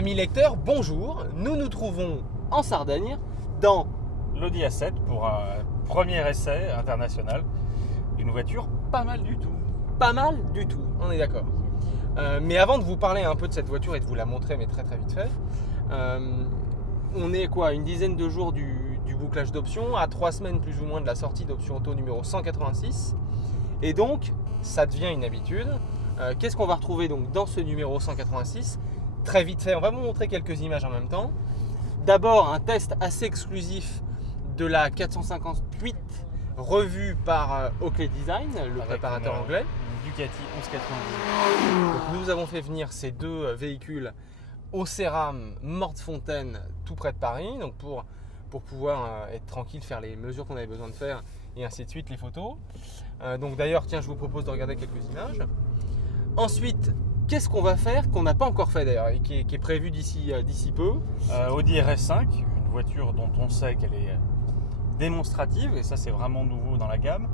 Amis lecteurs, bonjour. Nous nous trouvons en Sardaigne, dans l'Audi A7 pour un premier essai international. Une voiture pas mal du tout. Pas mal du tout, on est d'accord. Mais avant de vous parler un peu de cette voiture et de vous la montrer, mais très vite fait, on est quoi, une dizaine de jours du bouclage d'options, à 3 semaines plus ou moins de la sortie d'option auto numéro 186. Et donc, ça devient une habitude. Qu'est-ce qu'on va retrouver donc dans ce numéro 186 ? Très vite fait, on va vous montrer quelques images en même temps. D'abord, un test assez exclusif de la 458 revue par Oakley Design, le préparateur anglais. Une Ducati 1190. Donc, nous avons fait venir ces deux véhicules au Céram, Mortefontaine, tout près de Paris, donc pour pouvoir être tranquille, faire les mesures qu'on avait besoin de faire et ainsi de suite, les photos. Donc d'ailleurs, tiens, je vous propose de regarder quelques images. Ensuite, qu'est-ce qu'on va faire qu'on n'a pas encore fait d'ailleurs et qui est prévu d'ici peu? Audi RS5, une voiture dont on sait qu'elle est démonstrative, et ça c'est vraiment nouveau dans la gamme,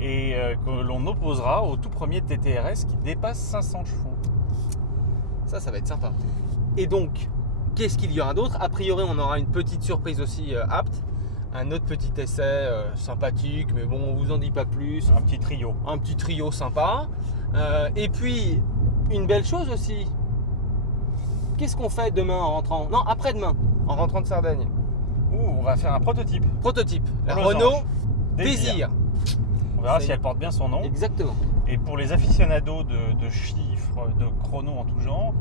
et que l'on opposera au tout premier TTRS qui dépasse 500 chevaux. Ça va être sympa. Et donc, qu'est-ce qu'il y aura d'autre? A priori, on aura une petite surprise aussi apte. Un autre petit essai sympathique, mais bon, on vous en dit pas plus. Un petit trio. Un petit trio sympa. Et puis, une belle chose aussi. Qu'est-ce qu'on fait demain en rentrant? Non, après-demain, en rentrant de Sardaigne. On va faire un prototype. Prototype. La Losange. Renault Désir. On verra si elle porte bien son nom. Exactement. Et pour les aficionados de chiffres, de chronos en tout genre,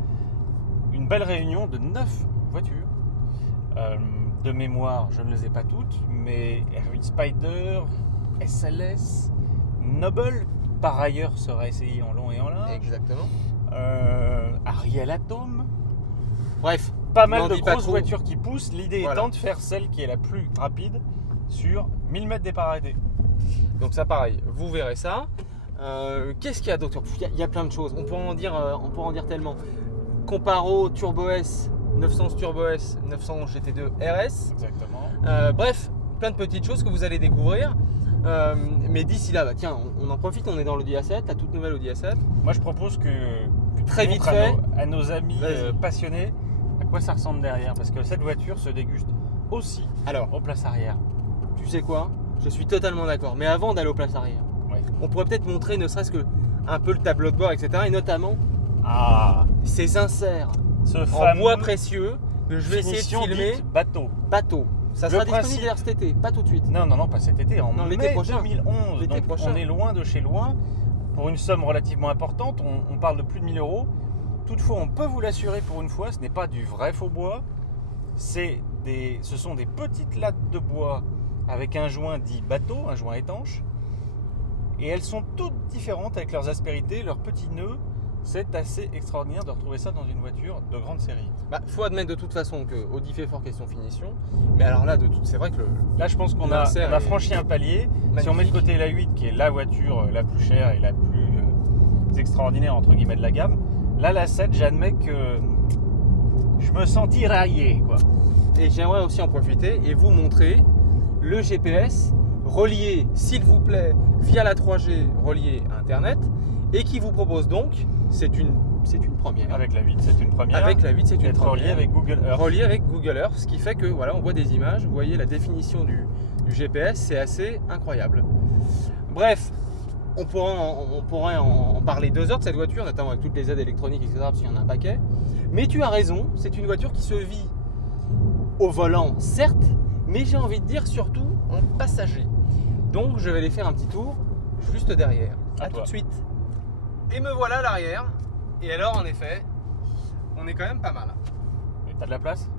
une belle réunion de 9 voitures. De mémoire, je ne les ai pas toutes, mais R8 Spider, SLS, Noble, par ailleurs, sera essayé en long et en large. Exactement. Ariel Atom. Bref, pas mal de dis pas grosses trop. voitures qui poussent. L'idée Voilà. étant de faire celle qui est la plus rapide sur 1000 mètres départ arrêté. Donc ça pareil, vous verrez ça. Qu'est-ce qu'il y a d'autre? Il y a plein de choses, on pourra en dire tellement. Comparo Turbo S, 911 Turbo S, 911 GT2 RS. Exactement. Bref, plein de petites choses que vous allez découvrir. Mais d'ici là, tiens, on en profite, on est dans l'Audi A7, la toute nouvelle Audi A7. Moi je propose que Très tu vite montres fait. à nos amis Vas-y. passionnés à quoi ça ressemble derrière, parce que cette voiture se déguste aussi Alors, aux places arrière. tu sais quoi? Je suis totalement d'accord. Mais avant d'aller aux places arrière, Oui. on pourrait peut-être montrer ne serait-ce que un peu le tableau de bord, etc. Et notamment ces inserts Ce en fameux bois précieux que je vais essayer de finition filmer. dite bateau. Bateau. Ça Le sera principe- disponible d'ailleurs cet été, pas tout de suite. Non, pas cet été, en Non, l'été mai prochain. 2011. L'été Donc prochain. on est loin de chez loin. Pour une somme relativement importante, on parle de plus de 1000 euros. Toutefois, on peut vous l'assurer pour une fois, ce n'est pas du vrai faux bois. Ce sont des petites lattes de bois avec un joint dit bateau, un joint étanche. Et elles sont toutes différentes avec leurs aspérités, leurs petits nœuds. C'est assez extraordinaire de retrouver ça dans une voiture de grande série. Faut admettre de toute façon que Audi fait fort question finition. Mais alors là, c'est vrai que Là, je pense qu'on L'insert a est franchi un palier. Si on met de magnifique. côté la 8, qui est la voiture la plus chère et la plus extraordinaire, entre guillemets, de la gamme, là, la 7, j'admets que je me sens tiraillé, quoi. Et j'aimerais aussi en profiter et vous montrer le GPS relié, s'il vous plaît, via la 3G relié à Internet et qui vous propose donc, c'est une première. Avec la 8, c'est une première. Avec la 8, c'est une D'être première. relié avec Google Earth. Relié avec Google Earth, ce qui fait que voilà, on voit des images, vous voyez la définition du GPS, c'est assez incroyable. Bref, on pourrait en parler 2 heures de cette voiture, notamment avec toutes les aides électroniques, etc., parce qu'il y en a un paquet. Mais tu as raison, c'est une voiture qui se vit au volant, certes, mais j'ai envie de dire surtout en passager. Donc je vais aller faire un petit tour juste derrière. À A tout toi. de suite. Et me voilà à l'arrière. Et alors, en effet, on est quand même pas mal. Et t'as de la place?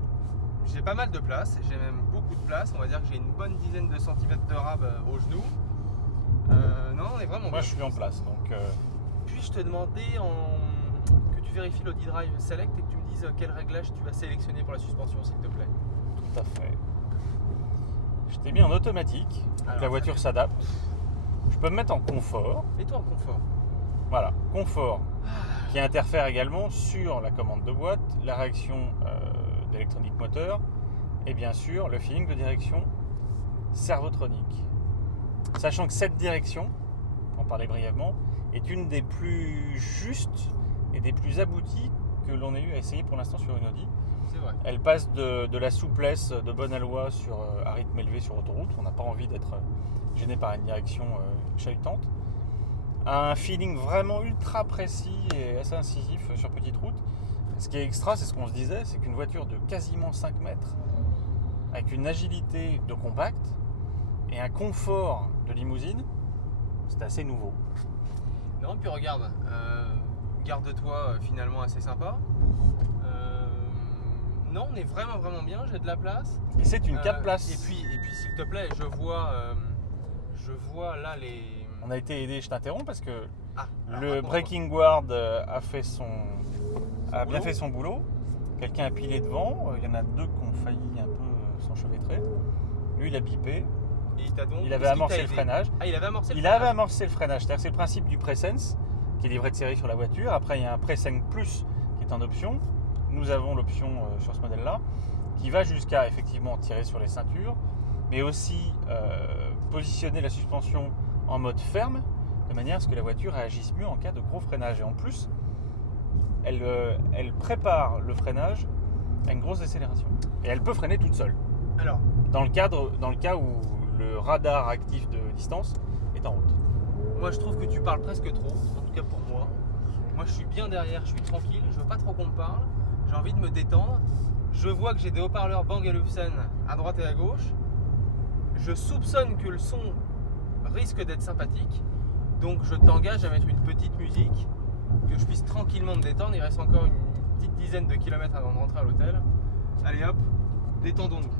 J'ai pas mal de place, j'ai même beaucoup de place. On va dire que j'ai une bonne dizaine de centimètres de rab au genou. Non, on est vraiment Moi, bien. je suis en place, donc Puis-je te demander que tu vérifies l'Audi Drive Select et que tu me dises quel réglage tu vas sélectionner pour la suspension, s'il te plaît. tout à fait. Je t'ai mis en automatique, donc Alors, la voiture s'adapte. Je peux me mettre en confort. Mets-toi en confort. Voilà, confort qui interfère également sur la commande de boîte, la réaction d'électronique moteur et bien sûr le feeling de direction servotronique. Sachant que cette direction, pour en parler brièvement, est une des plus justes et des plus abouties que l'on ait eu à essayer pour l'instant sur une Audi. C'est vrai. Elle passe de la souplesse de bonne aloi à rythme élevé sur autoroute, on n'a pas envie d'être gêné par une direction chahutante, à un feeling vraiment ultra précis et assez incisif sur petite route. Ce qui est extra, c'est ce qu'on se disait, c'est qu'une voiture de quasiment 5 mètres, avec une agilité de compact et un confort de limousine, c'est assez nouveau. Non, puis regarde, garde-toi finalement assez sympa. Non, on est vraiment bien, j'ai de la place. Et c'est une 4 places. Et puis s'il te plaît, je vois là les... On a été aidé, je t'interromps, parce que alors, le raconte-moi. braking guard a bien boulot. fait son boulot. Quelqu'un a pilé devant, il y en a 2 qui ont failli un peu s'enchevêtrer. Lui, il a bipé, Et il t'a donc... il avait est-ce qu'il amorcé t'a le aidé freinage. Ah, il avait amorcé le Il freinage. avait amorcé le freinage, c'est-à-dire que c'est le principe du Presense qui est livré de série sur la voiture. Après, il y a un Pre5 Plus qui est en option. Nous avons l'option sur ce modèle-là qui va jusqu'à effectivement tirer sur les ceintures, mais aussi positionner la suspension en mode ferme de manière à ce que la voiture réagisse mieux en cas de gros freinage. Et en plus, elle prépare le freinage à une grosse décélération. Et elle peut freiner toute seule, Alors, dans le cas où le radar actif de distance est en route. moi je trouve que tu parles presque trop, en tout cas pour moi. Moi je suis bien derrière, je suis tranquille, je veux pas trop qu'on me parle, j'ai envie de me détendre. Je vois que j'ai des haut-parleurs Bang & Olufsen à droite et à gauche. Je soupçonne que le son risque d'être sympathique, donc je t'engage à mettre une petite musique, que je puisse tranquillement me détendre. Il reste encore une petite dizaine de kilomètres avant de rentrer à l'hôtel. Allez hop, détendons-nous.